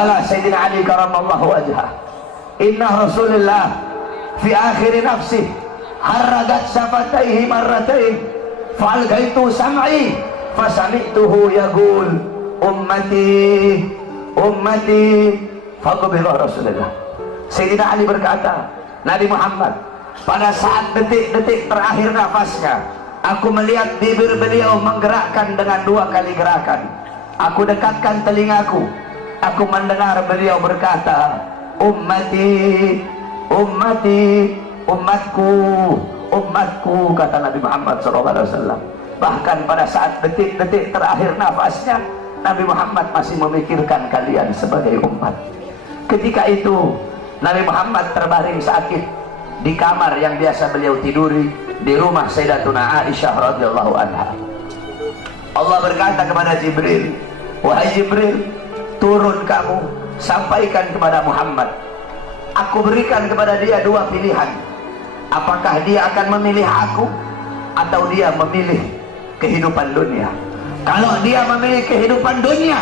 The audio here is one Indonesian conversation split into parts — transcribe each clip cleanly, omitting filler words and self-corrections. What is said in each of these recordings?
Qala Sayyidina Ali karamallahu wajhah, inna Rasulullah fi akhir nafsih harragat syafataihi marratain falgaitu sam'i fasami'tuhu yaqul ummati ummati faqbilah Rasulullah. Sayyidina Ali berkata, Nabi Muhammad pada saat detik-detik terakhir nafasnya, aku melihat bibir beliau menggerakkan dengan 2 kali gerakan. Aku dekatkan telingaku, aku mendengar beliau berkata, ummati ummati umatku umatku, kata Nabi Muhammad SAW. Bahkan pada saat detik-detik terakhir nafasnya, Nabi Muhammad masih memikirkan kalian sebagai umat. Ketika itu Nabi Muhammad terbaring sakit di kamar yang biasa beliau tiduri di rumah Sayyidatuna Aisyah radhiyallahu anha. Allah berkata kepada Jibril, wahai Jibril, turun kamu sampaikan kepada Muhammad, aku berikan kepada dia 2 pilihan. Apakah dia akan memilih aku atau dia memilih kehidupan dunia? Kalau dia memilih kehidupan dunia,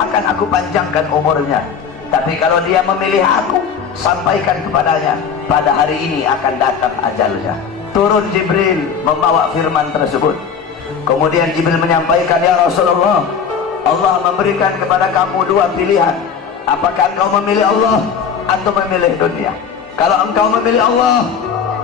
akan aku panjangkan umurnya. Tapi kalau dia memilih aku, sampaikan kepadanya, pada hari ini akan datang ajalnya. Turun Jibril membawa firman tersebut. Kemudian Jibril menyampaikan, ya Rasulullah, Allah memberikan kepada kamu 2 pilihan. Apakah engkau memilih Allah atau memilih dunia? Kalau engkau memilih Allah,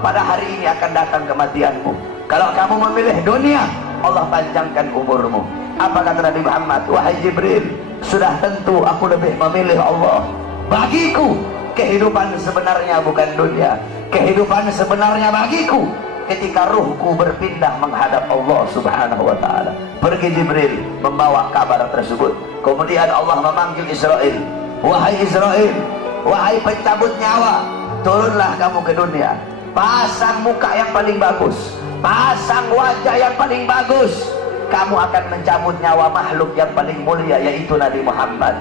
pada hari ini akan datang kematianmu. Kalau kamu memilih dunia, Allah panjangkan umurmu. Apa kata Nabi Muhammad? Wahai Jibril, sudah tentu aku lebih memilih Allah. Bagiku kehidupan sebenarnya bukan dunia. Kehidupan sebenarnya bagiku ketika ruhku berpindah menghadap Allah subhanahu wa ta'ala. Pergi Jibril membawa kabar tersebut. Kemudian Allah memanggil Israel, wahai Israel, wahai pencabut nyawa, turunlah kamu ke dunia. Pasang muka yang paling bagus, pasang wajah yang paling bagus. Kamu akan mencabut nyawa makhluk yang paling mulia, yaitu Nabi Muhammad.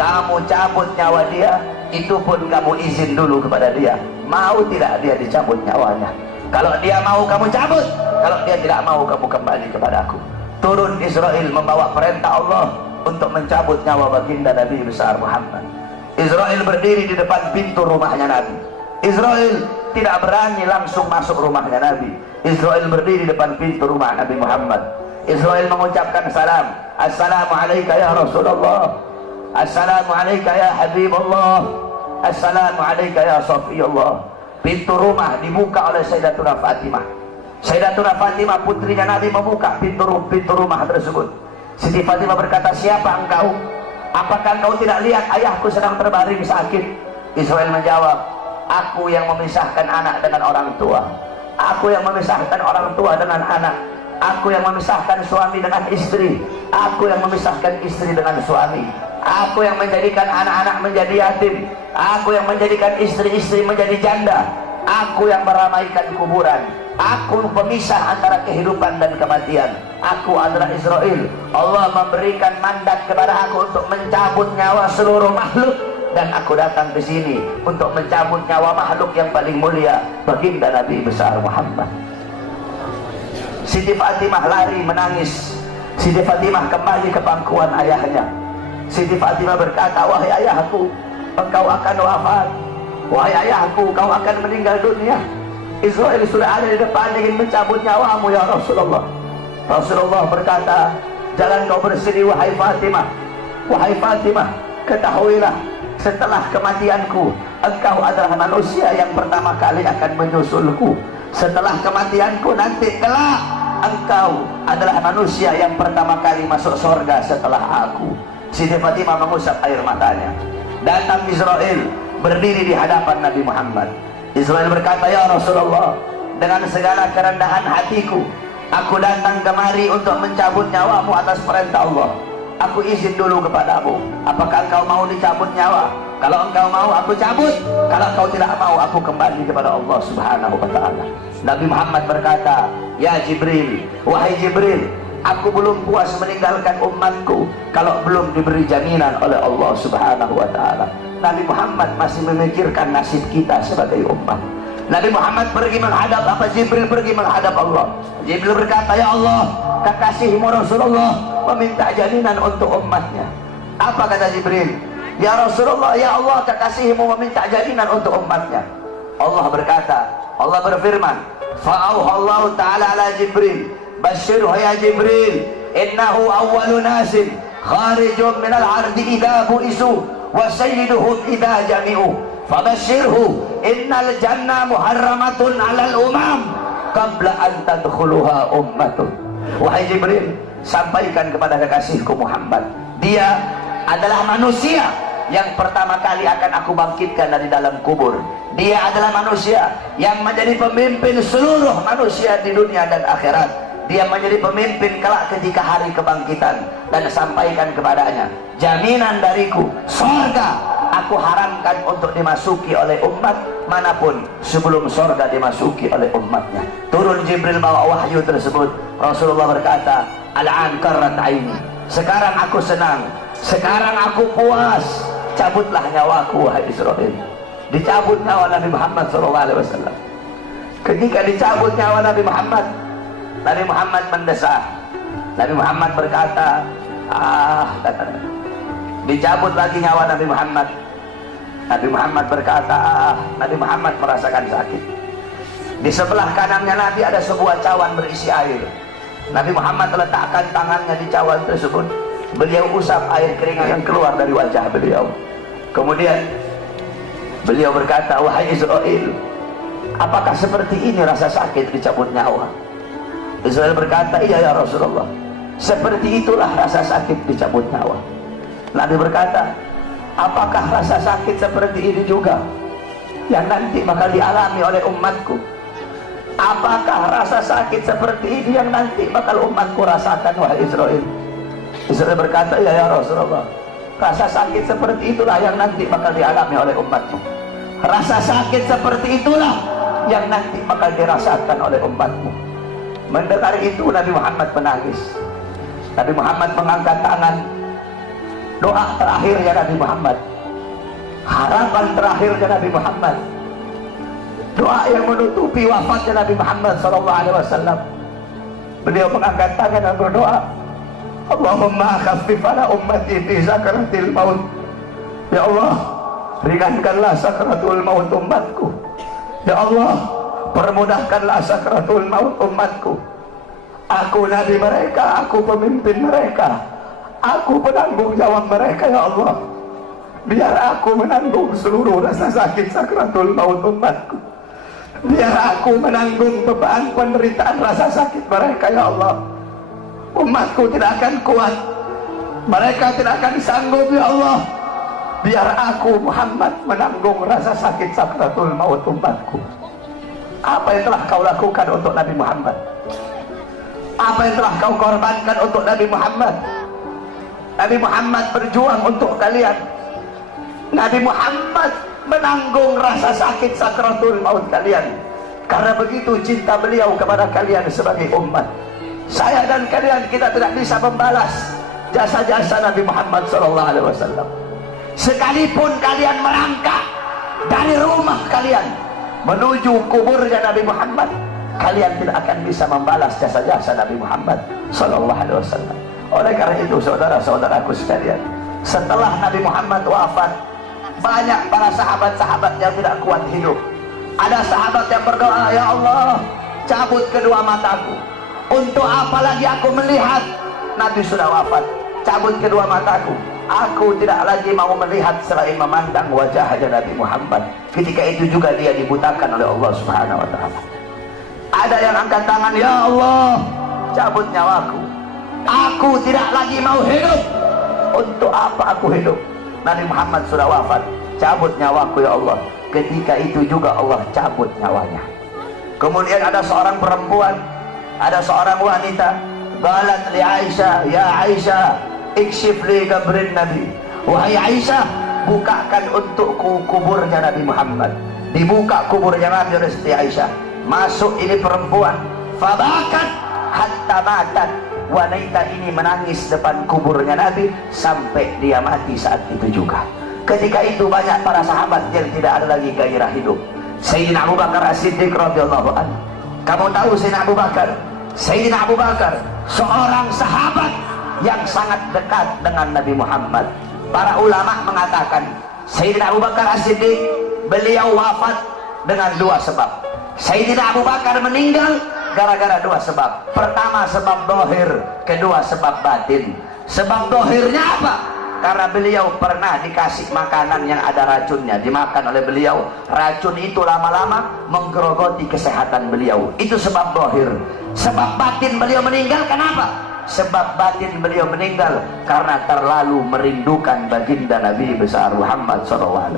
Kamu cabut nyawa dia, itu pun kamu izin dulu kepada dia. Mau tidak dia dicabut nyawanya? Kalau dia mau kamu cabut, kalau dia tidak mau kamu kembali kepada aku. Turun Israel membawa perintah Allah untuk mencabut nyawa baginda Nabi besar Muhammad. Israel berdiri di depan pintu rumahnya Nabi. Israel tidak berani langsung masuk rumahnya Nabi. Israel berdiri di depan pintu rumah Nabi Muhammad. Israel mengucapkan salam. Assalamualaikum ya Rasulullah, Assalamualaikum ya Habibullah, Assalamualaikum ya Safiyullah. Pintu rumah dibuka oleh Sayyidatuna Fatimah. Sayyidatuna Fatimah putrinya Nabi membuka pintu rumah tersebut. Siti Fatimah berkata, siapa engkau? Apakah engkau tidak lihat ayahku sedang terbaring sakit? Israel menjawab, aku yang memisahkan anak dengan orang tua, aku yang memisahkan orang tua dengan anak, aku yang memisahkan suami dengan istri, aku yang memisahkan istri dengan suami, aku yang menjadikan anak-anak menjadi yatim, aku yang menjadikan istri-istri menjadi janda, aku yang meramaikan kuburan, aku pemisah antara kehidupan dan kematian. Aku adalah Israel. Allah memberikan mandat kepada aku untuk mencabut nyawa seluruh makhluk, dan aku datang ke sini untuk mencabut nyawa makhluk yang paling mulia, baginda Nabi besar Muhammad. Siti Fatimah lari menangis. Siti Fatimah kembali ke pangkuan ayahnya. Siti Fatimah berkata, wahai ayahku, engkau akan wafat. Wahai ayahku, kau akan meninggal dunia. Israel sudah ada di depan ingin mencabut nyawamu ya Rasulullah. Rasulullah berkata, jangan kau bersedih wahai Fatimah. Wahai Fatimah, ketahuilah, setelah kematianku, engkau adalah manusia yang pertama kali akan menyusulku. Setelah kematianku nanti kelak, engkau adalah manusia yang pertama kali masuk surga setelah aku. Siti Fatimah mengusap air matanya. Datang Israel berdiri di hadapan Nabi Muhammad. Israel berkata, ya Rasulullah, dengan segala kerendahan hatiku, aku datang kemari untuk mencabut nyawamu atas perintah Allah. Aku izin dulu kepadamu, apakah engkau mau dicabut nyawa? Kalau engkau mau, aku cabut. Kalau engkau tidak mau, aku kembali kepada Allah subhanahu wa ta'ala. Nabi Muhammad berkata, ya Jibril, wahai Jibril, aku belum puas meninggalkan umatku kalau belum diberi jaminan oleh Allah subhanahu wa ta'ala. Nabi Muhammad masih memikirkan nasib kita sebagai umat. Nabi Muhammad pergi menghadap apa? Jibril pergi menghadap Allah. Jibril berkata, ya Allah, kekasihmu Rasulullah meminta jaminan untuk umatnya. Apa kata Jibril? Ya Rasulullah, ya Allah, kekasihmu meminta jaminan untuk umatnya. Allah berkata, Allah berfirman, fa'auhallahu ta'ala ala Jibril, basyirhu ya Jibril, innahu awwalu nasin kharijun minal ardi idha bu'isu wa sayyiduhum idha jami'u fabasyirhu innal jannah muharramatun alal umam qabla an tadkhuluha ummatun. Wahai Jibril, sampaikan kepada kekasihku Muhammad, dia adalah manusia yang pertama kali akan aku bangkitkan dari dalam kubur. Dia adalah manusia yang menjadi pemimpin seluruh manusia di dunia dan akhirat. Dia menjadi pemimpin kelak ketika hari kebangkitan. Dan sampaikan kepadanya, jaminan dariku, surga aku haramkan untuk dimasuki oleh umat manapun sebelum surga dimasuki oleh umatnya. Turun Jibril bawa wahyu tersebut. Rasulullah berkata, al-an qarrat aini, sekarang aku senang, sekarang aku puas. Cabutlah nyawaku wahai Israel. Dicabut nyawa Nabi Muhammad SAW. Ketika dicabut nyawa Nabi Muhammad, Nabi Muhammad mendesak. Nabi Muhammad berkata, dicabut lagi nyawa Nabi Muhammad. Nabi Muhammad berkata, Nabi Muhammad merasakan sakit. Di sebelah kanannya Nabi ada sebuah cawan berisi air. Nabi Muhammad letakkan tangannya di cawan tersebut. Beliau usap air keringat yang keluar dari wajah beliau. Kemudian beliau berkata, wahai Israel, apakah seperti ini rasa sakit dicabut nyawa? Israel berkata, iya ya Rasulullah, seperti itulah rasa sakit dicabut nyawa. Nabi berkata, apakah rasa sakit seperti ini juga yang nanti bakal dialami oleh umatku? Apakah rasa sakit seperti ini yang nanti bakal umatku rasakan wahai Israel? Israel berkata, ya Rasulullah, rasa sakit seperti itulah yang nanti bakal dialami oleh umatmu. Rasa sakit seperti itulah yang nanti bakal dirasakan oleh umatmu. Mendengar itu Nabi Muhammad menangis. Nabi Muhammad mengangkat tangan. Doa terakhirnya Nabi Muhammad, harapan terakhirnya Nabi Muhammad, doa yang menutupi wafatnya Nabi Muhammad SAW. Beliau mengangkat tangan dan berdoa, Allahumma khaffif ala ummati fi sakaratil maut. Ya Allah, ringankanlah sakaratul maut umatku. Ya Allah, permudahkanlah sakaratul maut umatku. Aku nabi mereka, aku pemimpin mereka, aku penanggung jawab mereka. Ya Allah, biar aku menanggung seluruh rasa sakit sakaratul maut umatku. Biar aku menanggung beban penderitaan rasa sakit mereka. Ya Allah, umatku tidak akan kuat, mereka tidak akan sanggup. Ya Allah, biar aku Muhammad menanggung rasa sakit sakratul maut umatku. Apa yang telah kau lakukan untuk Nabi Muhammad? Apa yang telah kau korbankan untuk Nabi Muhammad? Nabi Muhammad berjuang untuk kalian. Nabi Muhammad menanggung rasa sakit sakratul maut kalian. Karena begitu cinta beliau kepada kalian sebagai umat. Saya dan kalian, kita tidak bisa membalas jasa-jasa Nabi Muhammad SAW. Sekalipun kalian melangkah dari rumah kalian menuju kuburnya Nabi Muhammad, kalian tidak akan bisa membalas jasa-jasa Nabi Muhammad SAW. Oleh karena itu, saudara-saudaraku sekalian, setelah Nabi Muhammad wafat, banyak para sahabat-sahabat yang tidak kuat hidup. Ada sahabat yang berdoa, ya Allah, cabut kedua mataku. Untuk apa lagi aku melihat? Nabi sudah wafat, cabut kedua mataku. Aku tidak lagi mau melihat selain memandang wajahnya Nabi Muhammad. Ketika itu juga dia dibutakan oleh Allah Subhanahu wa Ta'ala. Ada yang angkat tangan, ya Allah, cabut nyawaku. Aku tidak lagi mau hidup. Untuk apa aku hidup? Nabi Muhammad sudah wafat, cabut nyawaku ya Allah. Ketika itu juga Allah cabut nyawanya. Kemudian ada seorang perempuan, ada seorang wanita, qalat li Aisyah, ya Aisyah, ikshif li qabrin Nabi. Wahai Aisyah, bukakan untukku kuburnya Nabi Muhammad. Dibuka kuburnya Nabi oleh Siti Aisyah. Masuk ini perempuan, fabakat hatta matat. Wanita ini menangis depan kuburnya Nabi sampai dia mati saat itu juga. Ketika itu banyak para sahabat yang tidak ada lagi gairah hidup. Sayyidina Abu Bakar As-Siddiq radhiyallahu anhu. Kamu tahu Sayyidina Abu Bakar? Sayyidina Abu Bakar seorang sahabat yang sangat dekat dengan Nabi Muhammad. Para ulama mengatakan Sayyidina Abu Bakar As-Siddiq beliau wafat dengan dua sebab. Sayyidina Abu Bakar meninggal gara-gara dua sebab. Pertama sebab dohir, kedua sebab batin. Sebab dohirnya apa? Karena beliau pernah dikasih makanan yang ada racunnya, dimakan oleh beliau. Racun itu lama-lama menggerogoti kesehatan beliau. Itu sebab dohir. Sebab batin beliau meninggal kenapa? Sebab batin beliau meninggal karena terlalu merindukan baginda Nabi besar Muhammad SAW.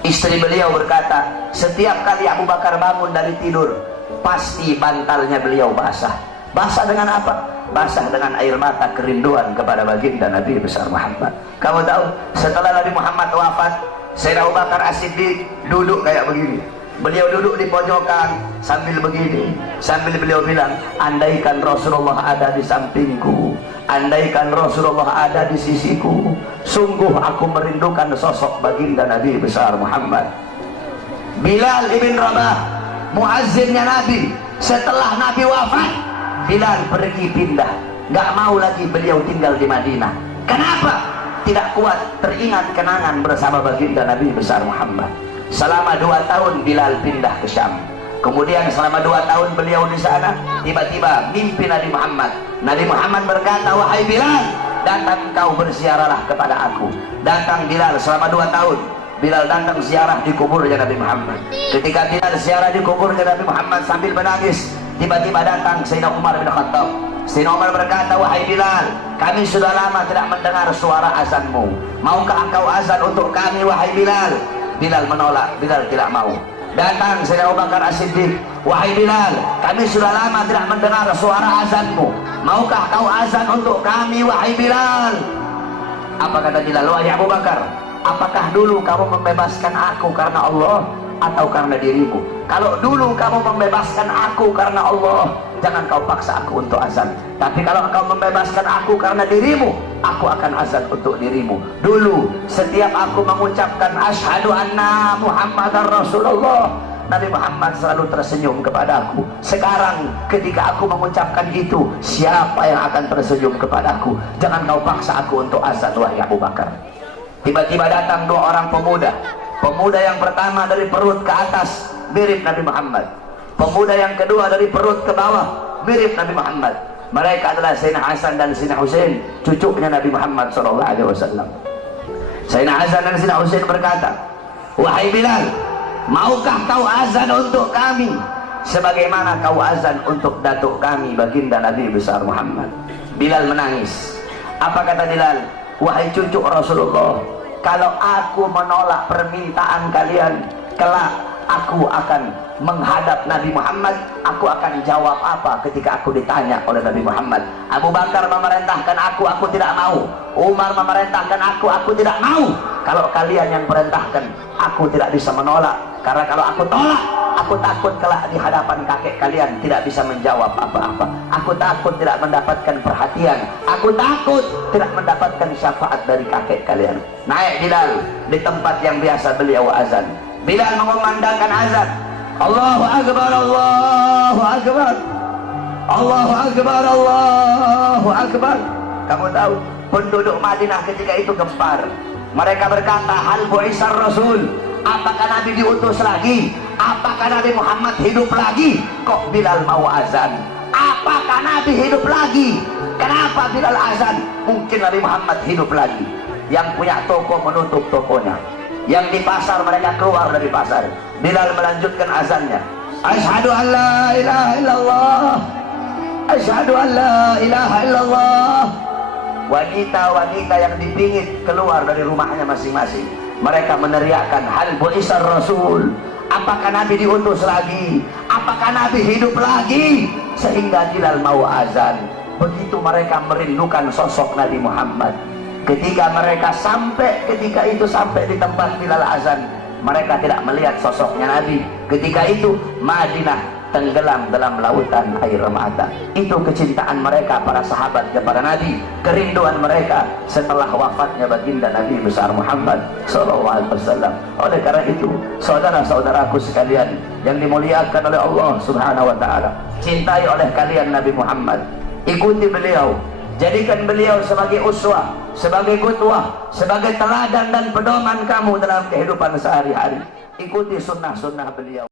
Istri beliau berkata, setiap kali Abu Bakar bangun dari tidur, pasti bantalnya beliau basah. Basah dengan apa? Basah dengan air mata kerinduan kepada baginda Nabi besar Muhammad. Kamu tahu, setelah Nabi Muhammad wafat, Sayyidina Abu Bakar As-Siddiq duduk kayak begini. Beliau duduk di pojokan sambil begini, sambil beliau bilang, andaikan Rasulullah ada di sampingku, andaikan Rasulullah ada di sisiku, sungguh aku merindukan sosok baginda Nabi besar Muhammad. Bilal ibn Rabah, muazzinnya Nabi, setelah Nabi wafat, Bilal pergi pindah, gak mau lagi beliau tinggal di Madinah. Kenapa? Tidak kuat teringat kenangan bersama baginda Nabi besar Muhammad. Selama 2 tahun Bilal pindah ke Syam. Kemudian selama 2 tahun beliau di sana, tiba-tiba mimpi Nabi Muhammad. Nabi Muhammad berkata, wahai Bilal, datang kau berziarahlah kepada aku. Datang Bilal selama 2 tahun. Bilal datang ziarah di kuburnya Nabi Muhammad. Ketika Bilal ziarah di kuburnya Nabi Muhammad sambil menangis, tiba-tiba datang Sayyidina Umar bin Khattab. Sayyidina Umar berkata, wahai Bilal, kami sudah lama tidak mendengar suara azanmu. Maukah engkau azan untuk kami, wahai Bilal? Bilal menolak, Bilal tidak mau. Datang Sayyidina Abu Bakar As-Siddiq, wahai Bilal, kami sudah lama tidak mendengar suara azanmu. Maukah kau azan untuk kami, wahai Bilal? Apa kata Bilal? Wahai Abu Bakar, apakah dulu kamu membebaskan aku karena Allah atau karena dirimu? Kalau dulu kamu membebaskan aku karena Allah, jangan kau paksa aku untuk azan. Tapi kalau kau membebaskan aku karena dirimu, aku akan azan untuk dirimu. Dulu setiap aku mengucapkan asyhadu anna Muhammadar Rasulullah, Nabi Muhammad selalu tersenyum kepada aku. Sekarang ketika aku mengucapkan itu, siapa yang akan tersenyum kepadaku? Jangan kau paksa aku untuk azan, wahai Abu Bakar. Tiba-tiba datang 2 orang pemuda. Pemuda yang pertama dari perut ke atas mirip Nabi Muhammad. Pemuda yang kedua dari perut ke bawah mirip Nabi Muhammad. Mereka adalah Sayyidina Hasan dan Sayyidina Husain, cucunya Nabi Muhammad SAW. Sayyidina Hasan dan Sayyidina Husain berkata, wahai Bilal, maukah kau azan untuk kami sebagaimana kau azan untuk datuk kami baginda Nabi besar Muhammad? Bilal menangis. Apa kata Bilal? Wahai cucu Rasulullah, kalau aku menolak permintaan kalian, kelak aku akan menghadap Nabi Muhammad, aku akan jawab apa ketika aku ditanya oleh Nabi Muhammad? Abu Bakar memerintahkan aku tidak mau. Umar memerintahkan aku tidak mau. Kalau kalian yang perintahkan, aku tidak bisa menolak. Karena kalau aku tolak, aku takut kelak di hadapan kakek kalian tidak bisa menjawab apa-apa. Aku takut tidak mendapatkan perhatian. Aku takut tidak mendapatkan syafaat dari kakek kalian. Naik Bilal di tempat yang biasa beliau azan. Bilal mengumandangkan azan. Allahu Akbar, Allahu Akbar, Allahu Akbar, Allahu Akbar. Kamu tahu, penduduk Madinah ketika itu gempar. Mereka berkata, hal bu'isar Rasul, apakah Nabi diutus lagi? Apakah Nabi Muhammad hidup lagi? Kok Bilal mau azan? Apakah Nabi hidup lagi? Kenapa Bilal azan? Mungkin Nabi Muhammad hidup lagi. Yang punya toko menutup tokonya, yang di pasar mereka keluar dari pasar. Bilal melanjutkan azannya. Asyhadu an la ilaha illallah, asyhadu an la ilaha illallah. Wanita-wanita yang dipingit keluar dari rumahnya masing-masing. Mereka meneriakkan, hal bu'isar Rasul, apakah Nabi diutus lagi? Apakah Nabi hidup lagi? Sehingga Bilal mau azan. Begitu mereka merindukan sosok Nabi Muhammad. Ketika mereka sampai di tempat Bilal azan, mereka tidak melihat sosoknya Nabi. Ketika itu Madinah tenggelam dalam lautan air mata. Itu kecintaan mereka para sahabat kepada Nabi, kerinduan mereka setelah wafatnya baginda Nabi besar Muhammad SAW. Oleh karena itu, saudara-saudaraku sekalian yang dimuliakan oleh Allah Subhanahu wa taala, cintai oleh kalian Nabi Muhammad, ikuti beliau, Jadikan beliau sebagai uswah, sebagai qudwah, sebagai teladan dan pedoman kamu dalam kehidupan sehari-hari. Ikuti sunnah-sunnah beliau.